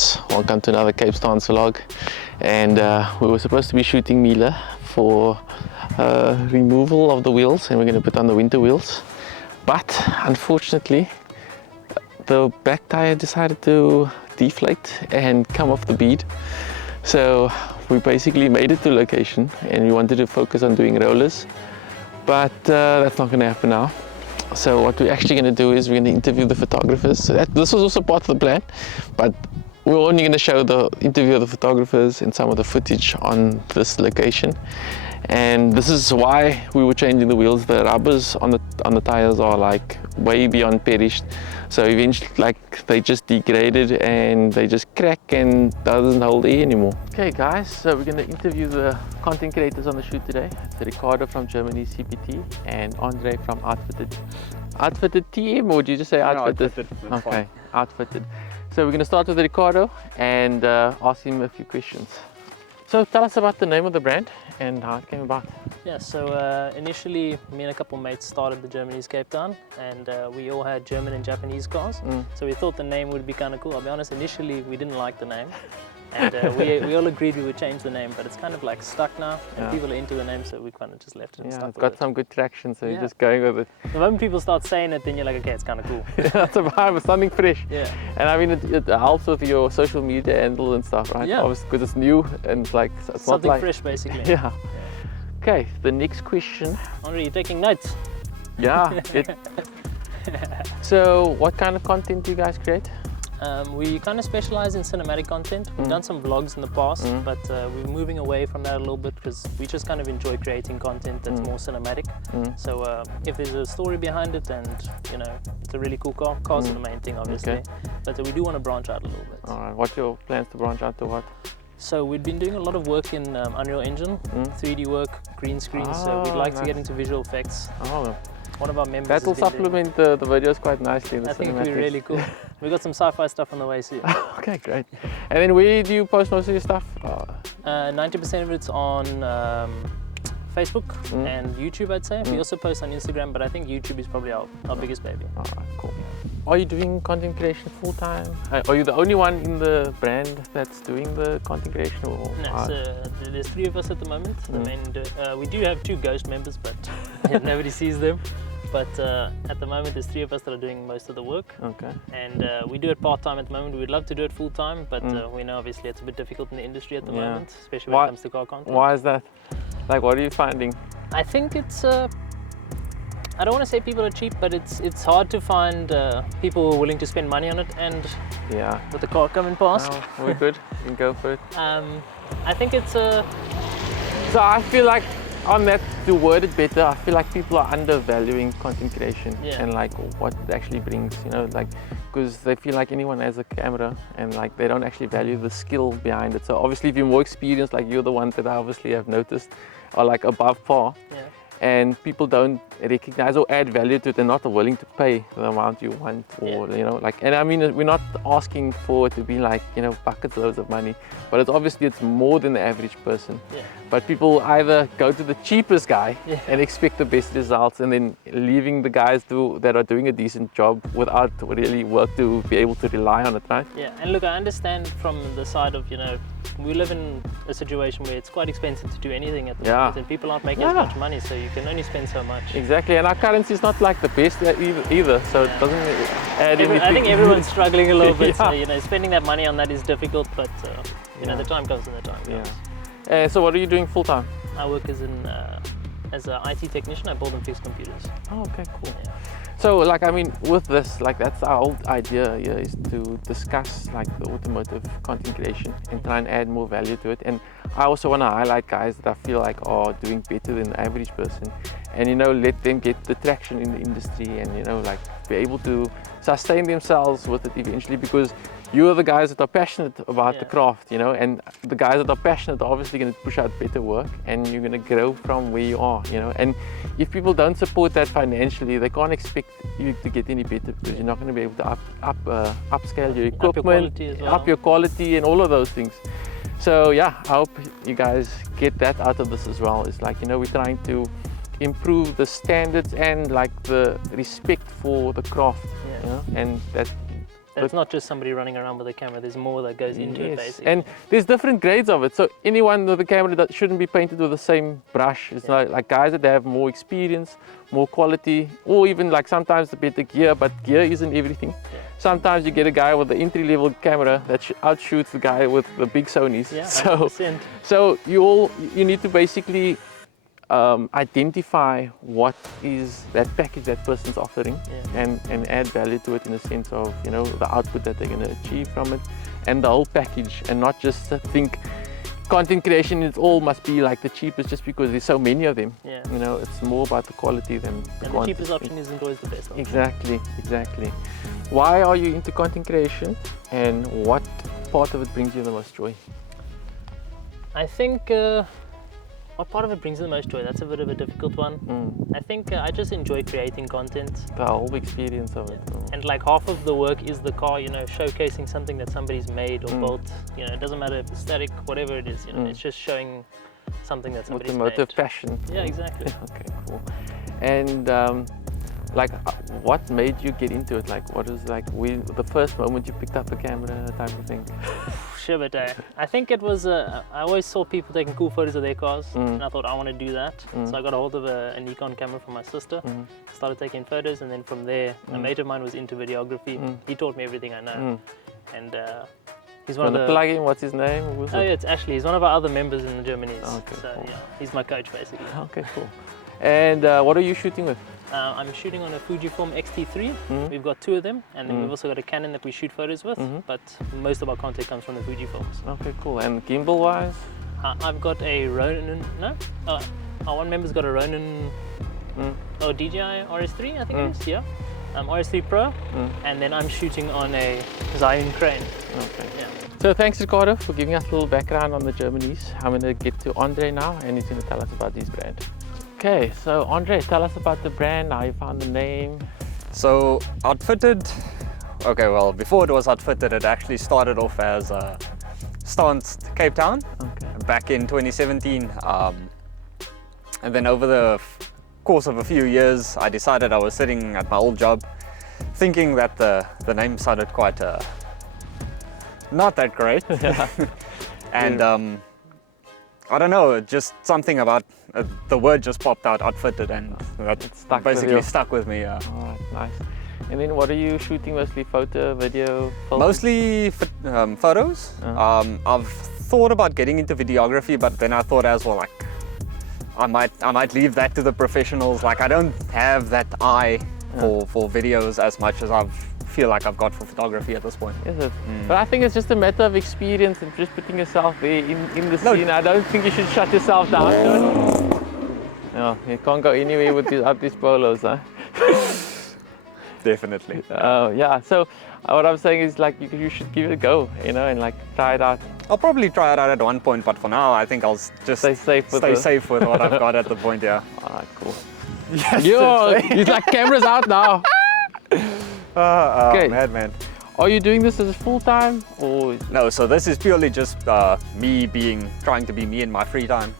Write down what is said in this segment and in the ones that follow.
guys, welcome to another Capestance vlog. And we were supposed to be shooting Mila for removal of the wheels, and we're going to put on the winter wheels, but unfortunately the back tire decided to deflate and come off the bead. So we basically made it to location and we wanted to focus on doing rollers, but that's not going to happen now. So what we're actually going to do is we're going to interview the photographers. So this was also part of the plan, but we're only going to show the interview of the photographers and some of the footage on this location. And this is why we were changing the wheels. The rubbers on the tires are like way beyond perished, so eventually like they just degraded and they just crack and doesn't hold air anymore. Okay guys, so we're going to interview the content creators on the shoot today. It's Ricardo from Germany CPT and Andre from Outfitted. Outfitted team, or would you just say Outfitted? No, Outfitted. Okay, Fine. Outfitted. So we're going to start with Ricardo and ask him a few questions. So tell us about the name of the brand and how it came about. Yeah, so initially me and a couple of mates started the Germany's Cape Town, and we all had German and Japanese cars. So we thought the name would be kind of cool. I'll be honest, initially we didn't like the name, and we all agreed we would change the name, but it's kind of like stuck now, and people are into the name, so we kind of just left it and stuck it's with got it. some good traction, so you're just going with it. The moment people start saying it, then you're like, okay, it's kind of cool. That's a vibe, it's something fresh. Yeah. And I mean, it helps with your social media handle and stuff, right? Yeah. Obviously, because it's new and it's like, it's Something not like... fresh, basically. Yeah. Okay, the next question. Andre, you taking notes? Yeah. So, what kind of content do you guys create? We kind of specialize in cinematic content. We've done some vlogs in the past, but we're moving away from that a little bit because we just kind of enjoy creating content that's more cinematic. So if there's a story behind it, and you know, it's a really cool car. Cars are the main thing, obviously. Okay. But we do want to branch out a little bit. Alright, what's your plans to branch out to what? So we've been doing a lot of work in Unreal Engine, 3D work, green screen. So we'd like to get into visual effects. Oh, One of our members that will has been doing- supplement the videos quite nicely. I think it'd be really cool. We've got some sci-fi stuff on the way soon. Okay, great. And then where do you post most of your stuff? 90% of it's on Facebook and YouTube, I'd say. We also post on Instagram, but I think YouTube is probably our biggest baby. Alright, cool. Are you doing content creation full time? Are you the only one in the brand that's doing the content creation? Or No, so there's 3 of us at the moment. We do have 2 ghost members, but nobody sees them. But at the moment, there's 3 of us that are doing most of the work. Okay. And we do it part-time at the moment. We'd love to do it full-time, but we know obviously it's a bit difficult in the industry at the moment, especially when it comes to car content. Why is that? Like, what are you finding? I think it's, I don't want to say people are cheap, but it's hard to find people who are willing to spend money on it, and with the car coming past. No, we're good. You can go for it. I think it's So I feel like on that, to word it better, I feel like people are undervaluing content creation and like what it actually brings, you know, like, because they feel like anyone has a camera and like they don't actually value the skill behind it. So obviously if you're more experienced, like you're the ones that I obviously have noticed are like above par, and people don't recognize or add value to it. They're not willing to pay the amount you want, or you know, like, and I mean, we're not asking for it to be like, you know, buckets loads of money, but it's obviously it's more than the average person. But people either go to the cheapest guy and expect the best results, and then leaving the guys that are doing a decent job without really work to be able to rely on it, right? Yeah, and look, I understand from the side of, you know, we live in a situation where it's quite expensive to do anything at the moment, and people aren't making as much money, so you can only spend so much. Exactly, and our currency is not like the best either, so it doesn't add anything. I think everyone's struggling a little bit, so you know, spending that money on that is difficult, but you know, the time comes when the time comes. So what are you doing full time? I work as an IT technician. I build and fix computers. Oh, okay, cool. So, like, I mean, with this, like, that's our whole idea here, is to discuss like the automotive content creation and try and add more value to it. And I also want to highlight guys that I feel like are doing better than the average person, and you know, let them get the traction in the industry, and you know, like, be able to sustain themselves with it eventually, because you are the guys that are passionate about the craft, you know, and the guys that are passionate are obviously going to push out better work, and you're going to grow from where you are, you know. And if people don't support that financially, they can't expect you to get any better, because you're not going to be able to upscale your equipment, up your quality and all of those things. So yeah, I hope you guys get that out of this as well. It's like, you know, we're trying to improve the standards and like the respect for the craft, you know, and that It's not just somebody running around with a camera. There's more that goes into it, basically. And there's different grades of it. So anyone with a camera that shouldn't be painted with the same brush. It's not like guys that have more experience, more quality, or even like sometimes the better gear, but gear isn't everything. Sometimes you get a guy with the entry-level camera that outshoots the guy with the big Sonys. Yeah, so you need to basically identify what is that package that person's offering, and add value to it in the sense of, you know, the output that they're going to achieve from it, and the whole package, and not just think content creation it all must be like the cheapest just because there's so many of them. You know, it's more about the quality than the quantity. The cheapest option isn't always the best option. Exactly. Why are you into content creation, and what part of it brings you the most joy? I think what part of it brings you the most joy? That's a bit of a difficult one. I think I just enjoy creating content. The whole experience of it. And like half of the work is the car, you know, showcasing something that somebody's made or built. You know, it doesn't matter if it's static, whatever it is, you know, it's just showing something that somebody's made. Automotive passion. Yeah, exactly. Okay, cool. And like, what made you get into it? Like, what was like the first moment you picked up the camera, type of thing? Sure, but I think it was, I always saw people taking cool photos of their cars, and I thought I want to do that. So I got a hold of a Nikon camera from my sister, started taking photos, and then from there, a mate of mine was into videography. He taught me everything I know. And he's one of the... plug in, what's his name? Yeah, it's Ashley. He's one of our other members in the Germany's. Okay, so cool. yeah, he's my coach basically. Okay, cool. And what are you shooting with? I'm shooting on a Fujifilm X-T3. We've got two of them, and then we've also got a Canon that we shoot photos with, but most of our content comes from the Fujifilms. Okay, cool. And gimbal wise? I've got a Ronin, our one member's got a Ronin DJI RS3, I think it is, yeah. RS3 Pro, and then I'm shooting on a Zion Crane. Okay. Yeah. So thanks Ricardo for giving us a little background on the Germanese. I'm going to get to Andre now, and he's going to tell us about his brand. Okay, so Andre, tell us about the brand, how you found the name. So Outfitted, okay, well before it was Outfitted, it actually started off as Stance Cape Town back in 2017. And then over the course of a few years, I decided I was sitting at my old job thinking that the name sounded quite not that great. And I don't know, just something about the word just popped out, Outfitted, and that basically stuck with me. Alright, nice. And then what are you shooting mostly? Photo, video, film? Mostly photos. I've thought about getting into videography, but then I thought as well, like, I might leave that to the professionals. Like, I don't have that eye for videos as much as I feel like I've got for photography at this point. Is it? But I think it's just a matter of experience and just putting yourself there in the scene. I don't think you should shut yourself down. No, you can't go anywhere with these polos, huh? Definitely. Yeah, so what I'm saying is, like, you should give it a go, you know, and like try it out. I'll probably try it out at one point, but for now I think I'll just stay safe with what I've got at the point. Yeah. Alright, cool. Yes. He's like, camera's out now. Okay. Madman. Are you doing this as full-time or? No, so this is purely just me trying to be me in my free time.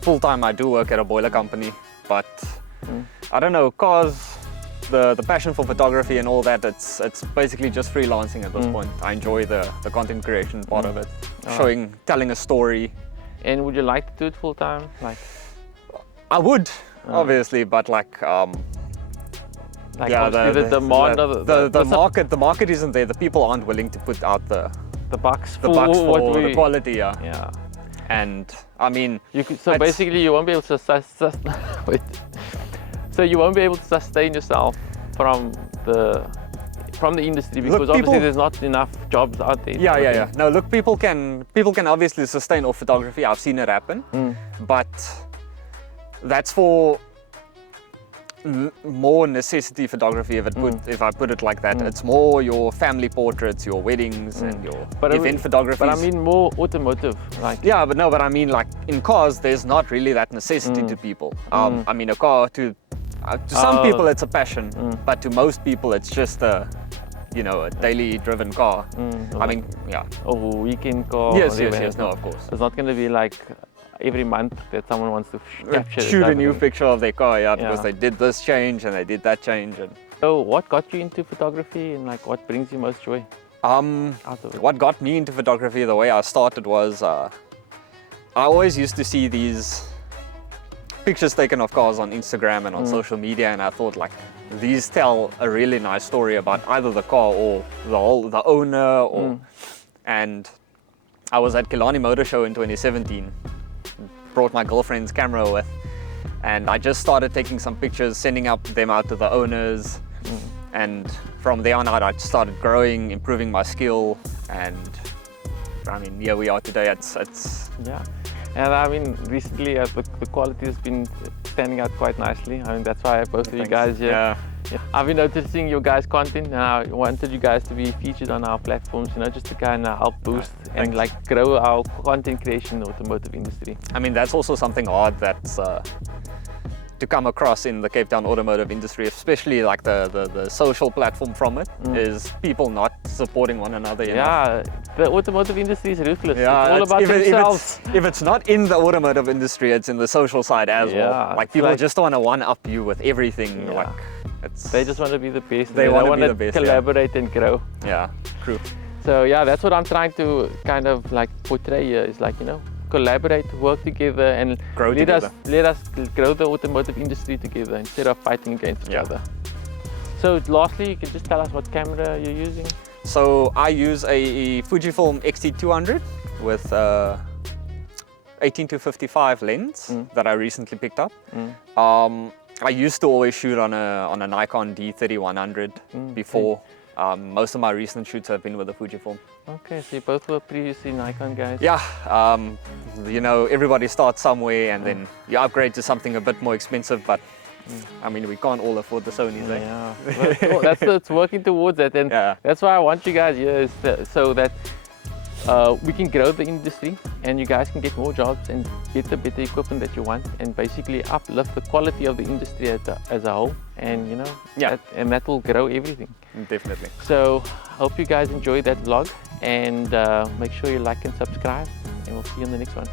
Full-time I do work at a boiler company, but I don't know, cause the passion for photography and all that, it's basically just freelancing at this point. I enjoy the content creation part of it, telling a story. And would you like to do it full-time? Like, I would, obviously, but like, like yeah, the demand of the market isn't there. The people aren't willing to put out the bucks for the quality. Yeah. And I mean, so basically you won't be able to so you won't be able to sustain yourself from the industry because obviously there's not enough jobs out there. Yeah. No, look, people can obviously sustain off photography. I've seen it happen, but that's for more necessity photography, if I put it like that. It's more your family portraits, your weddings, and your event photography. But I mean more automotive, like. Yeah, but I mean, like, in cars, there's not really that necessity to people. I mean, a car to some people it's a passion, but to most people it's just a daily driven car. I mean, yeah. A weekend car. Yes. No, of course. It's not going to be like every month that someone wants to capture shoot a new picture of their car, because they did this change and they did that change, and So what got you into photography and like what brings you most joy out of it? What got me into photography, the way I started was, I always used to see these pictures taken of cars on Instagram and on social media, and I thought like, these tell a really nice story about either the car or the owner, or and I was at Killarney Motor Show in 2017, brought my girlfriend's camera with, and I just started taking some pictures, sending them out to the owners, and from there on out I started growing, improving my skill, and I mean, here we are today. It's yeah. And I mean, recently the quality has been standing out quite nicely. I mean, that's why both of you guys here. Yeah. Yeah. I've been noticing your guys' content, and I wanted you guys to be featured on our platforms, you know, just to kind of help boost and like grow our content creation in the automotive industry. I mean, that's also something hard that's to come across in the Cape Town automotive industry, especially like the social platform from it, is people not supporting one another. Yeah, the automotive industry is ruthless. Yeah, it's all about themselves. If it's not in the automotive industry, it's in the social side as well. Like people just want to one-up you with everything. Yeah. Like they just want to be the best. They want to be to the best, collaborate and grow. Yeah, true. So yeah, that's what I'm trying to kind of like portray here. Is like, you know, collaborate, work together, and let us grow the automotive industry together instead of fighting against each other. So lastly, you can just tell us what camera you're using. So I use a Fujifilm X-T200 with 18-55 lens that I recently picked up. I used to always shoot on a Nikon D3100 before. Most of my recent shoots have been with the Fujifilm. Okay, so you both were previously Nikon guys? Yeah, you know, everybody starts somewhere and then you upgrade to something a bit more expensive, but I mean, we can't all afford the Sonys, eh? Yeah, well, it's working towards that, and that's why I want you guys here, so that we can grow the industry and you guys can get more jobs and get the better equipment that you want, and basically uplift the quality of the industry as a whole, and you know, that will grow everything. Definitely. So hope you guys enjoyed that vlog, and make sure you like and subscribe, and we'll see you on the next one.